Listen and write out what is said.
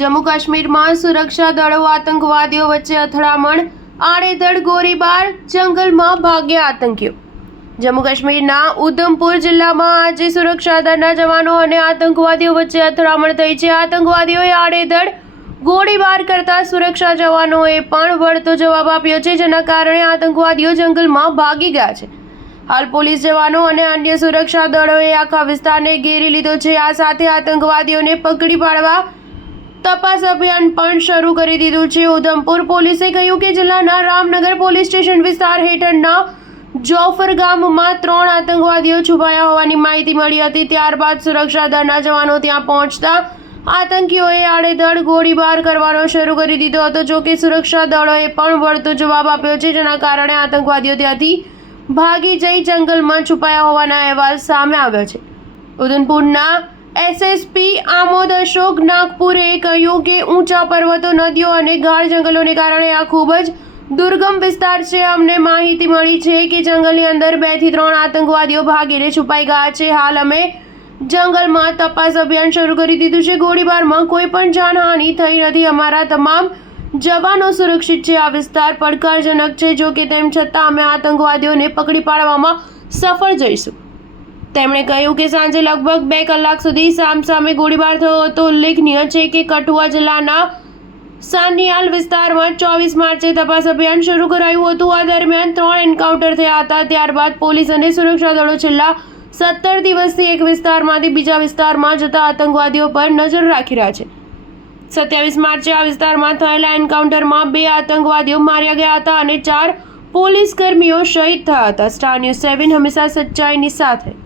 જમ્મુ કાશ્મીરમાં સુરક્ષા દળો આતંકવાદીઓ વચ્ચે અથડામણ, આડેધડ ગોળીબાર, જંગલમાં ભાગ્યા આતંકીઓ। જમ્મુ કાશ્મીરના ઉધમપુર જિલ્લામાં આજે સુરક્ષા દળના જવાનો અને આતંકવાદીઓ વચ્ચે અથડામણ થઈ છે। આતંકવાદીઓએ આડેધડ ગોળીબાર કરતા સુરક્ષા જવાનોએ પણ વળતો જવાબ આપ્યો છે, જેના કારણે આતંકવાદીઓ જંગલમાં ભાગી ગયા છે। હાલ પોલીસ જવાનો અને અન્ય સુરક્ષા દળોએ આખા વિસ્તારને ઘેરી લીધો છે। આ સાથે આતંકવાદીઓને પકડી પાડવા તપાસ અભિયાન પણ શરૂ કરી દીધું છે। ઉધમપુર પોલીસે કહ્યું કે જિલ્લાના રામનગર પોલીસ સ્ટેશન વિસ્તાર હેઠળના જોફર ગામમાં 3 આતંકવાદીઓ છુપાયા હોવાની માહિતી મળી હતી। ત્યારબાદ સુરક્ષા દળના જવાનો ત્યાં પહોંચતા આતંકીઓએ આડેધડ ગોળીબાર કરવાનો શરૂ કરી દીધો હતો। જો કે સુરક્ષા દળોએ પણ વળતો જવાબ આપ્યો છે, જેના કારણે આતંકવાદીઓ ત્યાંથી ભાગી જઈ જંગલમાં છુપાયા હોવાના અહેવાલ સામે આવ્યા છે। ઉધમપુરના એસએસપી આમોદ અશોક નાગપુરે કહ્યું કે ઊંચા પર્વતો, નદીઓ અને ગાઢ જંગલોને કારણે આ ખૂબ જ દુર્ગમ વિસ્તાર છે। અમને માહિતી મળી છે કે જંગલની અંદર 2 થી 3 આતંકવાદીઓ ભાગીને છુપાઈ ગયા છે। હાલ અમે જંગલમાં તપાસ અભિયાન શરૂ કરી દીધું છે। ગોળીબારમાં કોઈ પણ જાનહાનિ થઈ નથી। અમારા તમામ જવાનો સુરક્ષિત છે। આ વિસ્તાર પડકારજનક છે, જો કે તેમ છતાં અમે આતંકવાદીઓને પકડી પાડવામાં સફળ જઈશું। તેમણે કહ્યું કે સાંજે લગભગ 2 કલાક સુધી સામસામે ગોળીબાર થયો હતો। ઉલ્લેખનીય છે કે કઠુઆ જિલ્લાના સાનિયાલ વિસ્તારમાં 24 માર્ચે તપાસ અભિયાન શરૂ કરાયું હતું। આ દરમિયાન 3 એન્કાઉન્ટર થયા હતા। ત્યારબાદ પોલીસ અને સુરક્ષા દળો છેલ્લા 17 દિવસથી એક વિસ્તારમાંથી બીજા વિસ્તારમાં જતા આતંકવાદીઓ પર નજર રાખી રહ્યા છે। 27 માર્ચે આ વિસ્તારમાં થયેલા એન્કાઉન્ટરમાં 2 આતંકવાદીઓ માર્યા ગયા હતા અને 4 પોલીસ કર્મીઓ શહીદ થયા હતા। સ્ટાર ન્યૂઝ 7 હંમેશા સચ્ચાઈની સાથે।